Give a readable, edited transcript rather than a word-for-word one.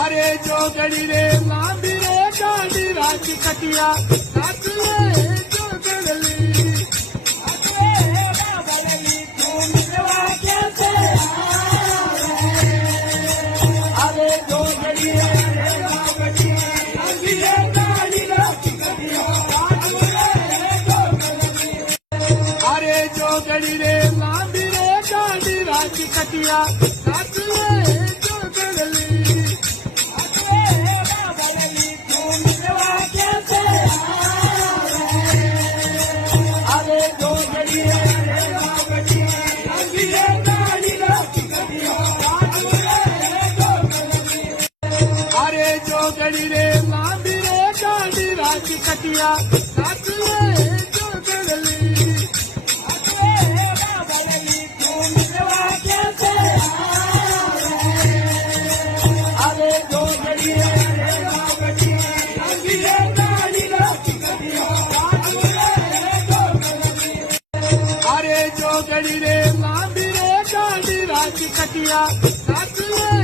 अरे जो गड़ी रे लांबी रे गाड़ी रात कटिया रात रे जो गड़ली अरे जो गड़ी रे लांबी रे गाड़ी रात कटिया अरे जो गड़ी रे लांबी रे गाड़ी रात कटिया रात रे जो गड़ली अरे जो गड़ी रे लांबी रे गाड़ी रात कटिया रात रे जो गड़ली अरे जो गड़ी रे लांबी रे गाड़ी रात कटिया अरे जो गड़ी रे लांबी रे गाड़ी रात कटिया रात रे